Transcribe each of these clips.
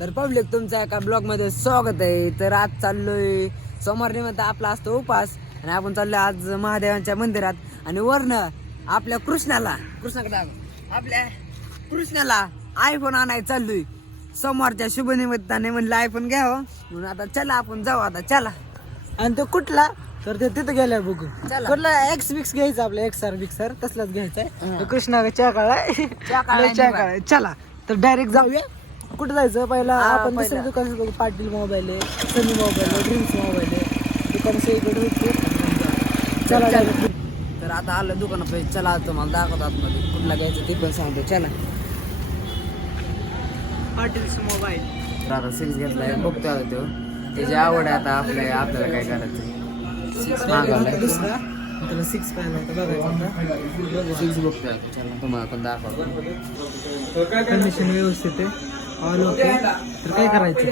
तर पब्लिक तुमच्या एका ब्लॉग मध्ये स्वागत आहे. तर आज चाललोय सोमवार निमित्त आपला असतो उपास आणि आपण चाललोय आज महादेवांच्या मंदिरात आणि वरनं आपल्या कृष्णाला आयफोन आणायला चाललोय. सोमवारच्या शुभ निमित्ताने म्हणलं आयफोन घ्यावं म्हणून आता चला आपण जाऊ. आता चला. आणि तो कुठला तर ते तिथं गेल्यावर बघू. चला. कुठला एक्स बिक्स घ्यायचा आपला एक्सआर तसलाच घ्यायचा आहे. कृष्णा चहा काळा काळा चला तर डायरेक्ट जाऊया. कुठं जायचं पहिला आपण पहिला. दुसऱ्या दुकान बघू. पाटील मोबाईल आहे, सनी मोबाईल आहे, ड्रीम्स मोबाईल आहे, दुकान इकडे चला direct. तर आता आलं दुकानात. चला तुम्हाला दाखवतो आतमध्ये कुठला घ्यायचं ते पण सांगतो. चला. पाटीलचा मोबाईल तर आता 6 घेतलाय बघतो आता तो त्याची आवड आहे. आता आपल्याला काय करायचं 6 मागवलाय. दुसरा त्याला 6 पाहिला होता बघायचा. 6 बघतोय. चला तुम्हाला पण दाखवतो. कंडिशन व्यवस्थित आहे, ऑल ओके. तर काय करायचं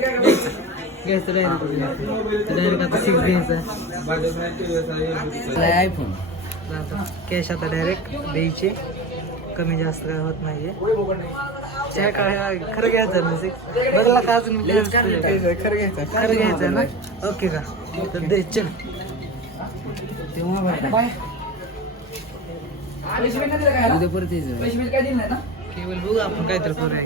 घ्यायचं डायरेक्ट आता 6 घ्यायचं. आयफोन कॅश आता डायरेक्ट द्यायचे, कमी जास्त काय होत नाहीये. चहा काय खरं घ्यायचं ना 6 बघला का अजून खरं घ्यायचं ना. ओके का तर दे चल. उद्या परत यायचं. केवळ बघू आपण काहीतरी करूया.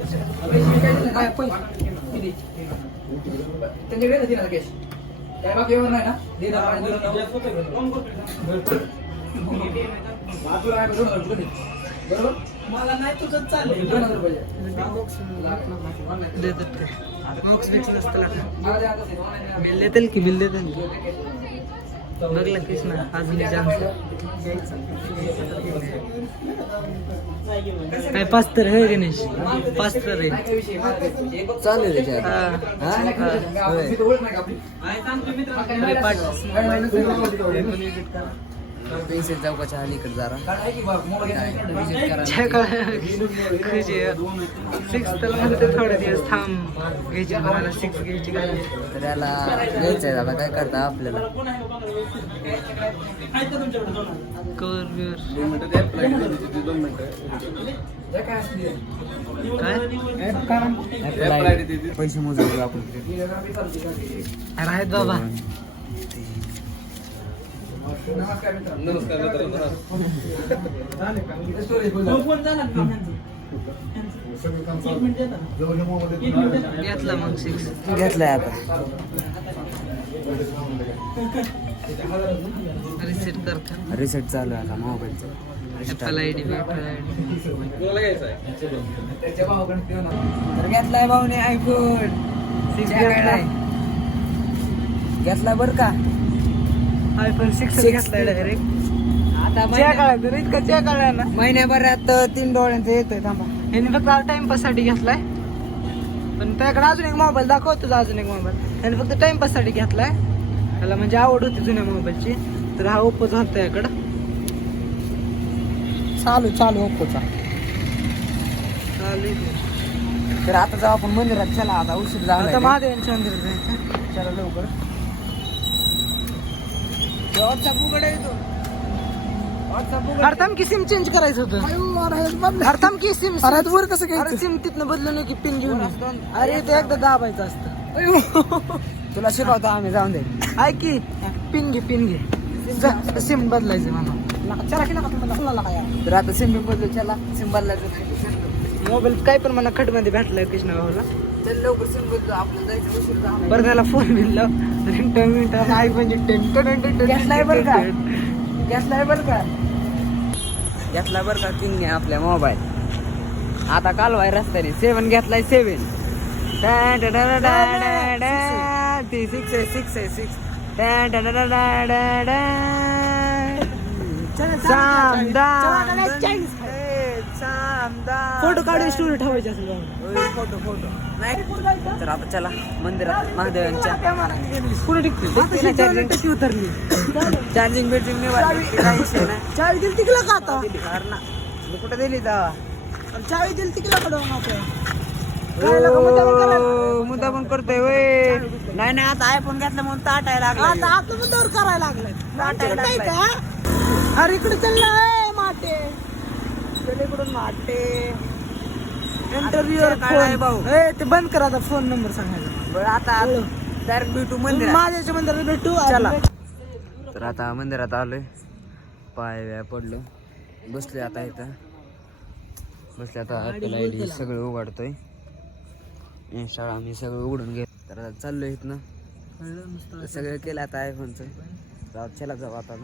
मला नाही तुझं चालेल देतात ते बॉक्स बिक्स नसतं बिल देतील की बिल देतील. बघला कृष्णा अजून काय 5 तर आहे गणेश, 5 तर आहे चालेल. पैसे चौकाच्या अलीकडे जरा थोडे दिवस थांब घ्यायची. मला 6 घ्यायची तर याला घ्यायचंय. आता काय करता आपल्याला पैसे मोजू आपण. आहेत बाबा. घेतला मग 6 घेतलाय. आता रिसेट करता. रिसेट चालू आहे आता मोबाईलचं. Apple ID तर घेतलाय भाऊने आयफोन 6 घेतलाय बरं का. आयफोन 6 घेतलाय डायरेक्ट. आता इतकं चेक कळलं ना. महिन्याभरात 3 डोळ्यांचं येतोय. थांबा. यांनी फक्त टाइमपास साठी घेतलाय. पण त्याकडे अजून एक मोबाईल दाखव तुझा. अजून एक मोबाईल त्यांनी फक्त टाइमपास साठी घेतलाय. त्याला म्हणजे आवड होती जुन्या मोबाईलची. तर हा ओप्पोचा होता याकडं. चालू ओप्पोचा चालू. तर आता जाऊ आपण मंदिरात. चला आता उशीर झाला. आता महादेवांच्या मंदिरात जायचं. चला लवकर. व्हॉट्सअप उघड येतो. अर्थम की सिम चेंज करायचं होतं. अर्थम की सिम वर कसं घ्यायचं. सिम तिथनं बदलून की पिन घेऊन. अरे ते एकदा दाबायचं असतं. तुला शिकवतो आम्ही. जाऊन दे. आहे की पिन घे सिम बदलायचं म्हणून. तर आता सिम बदलू. चला सिम बदलायचं. मोबाईल काय पण मला खटमध्ये भेटलाय कृष्णा भाऊला. चल लवकर सिम बदलू. आपल्याला जायचं उशीर झाला. बरं त्याला फोन मिळला. आयफोनची घेतलाय बरं का. घेतलाय बरं का किंग आपल्या मोबाईल. आता कालवाय रस्त्याने 7 घेतलाय. 7 फोटो काढून स्टोरी ठेवायची असेल. फोटो तर आता चला मंदिरात महादेवांच्या. पुढे टिकते चार्जिंग उतरली. चार्जिंग बेटिंग चावी दिली तिकला का आता. कुठे दिली तेव्हा चावी दिली तिकला कडून मुद्दा पण करतोय वय. नाही आता आयफोन घेतला म्हणून ताटायला लागला. आता आपलं मुद्द्यावर करायला लागलाय. अरे इकडे चाललाय माटे. इकडून वाटते इंटरव्ह्यू काय भाऊ ते बंद करा आता फोन नंबर सांगायचा बरं आता डायरेक्ट भेटू मंदिरात माझ्याच्या मंदिरात भेटू चला तर आता मंदिरात आलोय पाय पडलो बसले आता इथं बसले आता आपल्याला आयडी सगळं उघडतोय इंस्टाग्राम मी सगळं उघडून घे तर आता चाललोय इथनं सगळं केलं आता आयफोनचं जाऊ चला जाऊ आता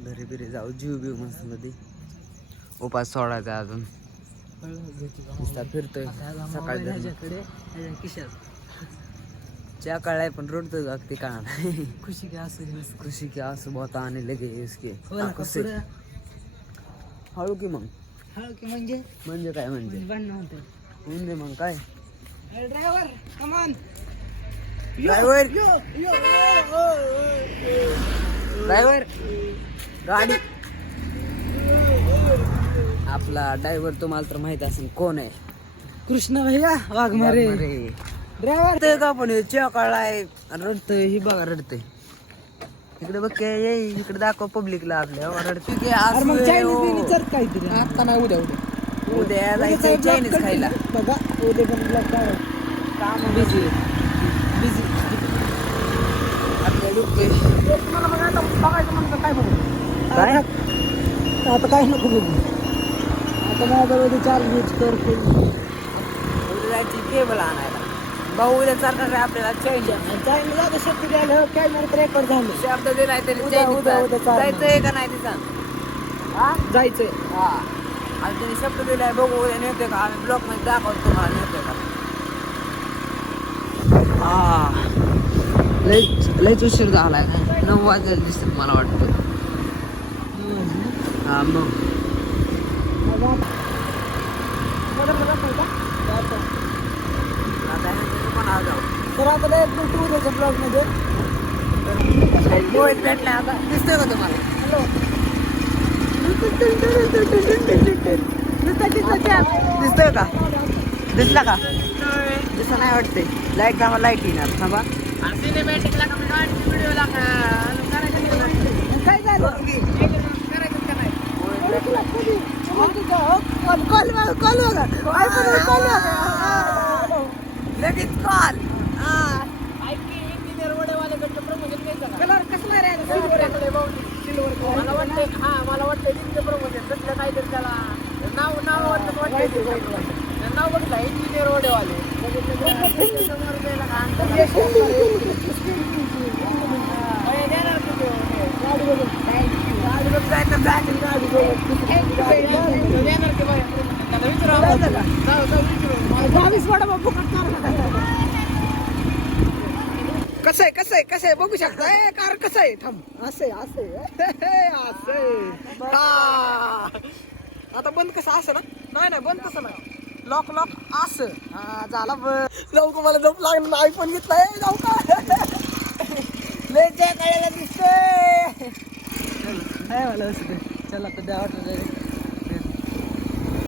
घरी बिरी जाऊ जीव बिव मस्त मध्ये उपास सोडायचा अजून नुसता फिरतोय सकाळी खिशात च्या काळाय पण रोडतोय जाग ते का खुशी की असू खुशी की असं बहुत आने लगे इसके हळू की मग म्हणजे काय म्हणजे मग काय ड्रायव्हर कमान ड्रायव्हर गाडी आपला ड्रायव्हर तुम्हाला तर माहित असेल कोण आहे कृष्ण भैया वाघमारे ड्रायव्हर ते का पण च्या काळाय रडतोय ही बघा रडतोय इकडे बघ ये इकडे दाखव पब्लिकला आपल्या रडतोय काहीतरी आता नाही उद्या उद्या जायचं चायनीज खायला बघा उद्या पण ब्लॉग काम बिझी आपल्या दुखतोय मला बघा आता बघायचं म्हणतं काय बघू काय आता काय नको बघू आता माझ्यामध्ये चार्ज यूज करतो उद्या जायची केबल आणायला भाऊ उद्या चालणार आहे आपल्याला चायनीज चायनीज आता शक्ती द्यायला काय म्हणत रेकॉर्ड झालं शब्द दिलाय तरी उद्या चालणार. जायचंय का नाही ते सांग जायचंय हा आणि त्यांनी शब्द दिलाय बघू उद्या नेते का आम्ही ब्लॉक मध्ये दाखवतो तुम्हाला नेते का लयच उशीर झालाय 9 वाजले दिसत मला वाटतं हा मग तर आता डायरेक्ट भेटू उद्याच्या ब्लॉग मध्ये मोहित भेटलाय आता दिसतोय का तुम्हाला हॅलो दिसतोय का दिसला का दिसत नाही वाटतंय लाईट थांबा लाईट येणार थांबा काय झालं लगेच कॉल कलर कसला रे मला वाटतं तिथे प्रमोशन कसलं काहीतरी त्याला नाव बघितलं इंजिनियर वडेवाले कसं आहे बघू शकता कार कसं आहे थांब असे आता बंद कसं असं ना नाही बंद कसं नाही लॉक असं झाला जाऊ का मला झोप लागणार आयफोन घेतलाय जाऊ का लय काळ्याला दिसतंय मला असं चला तर द्या वाटलं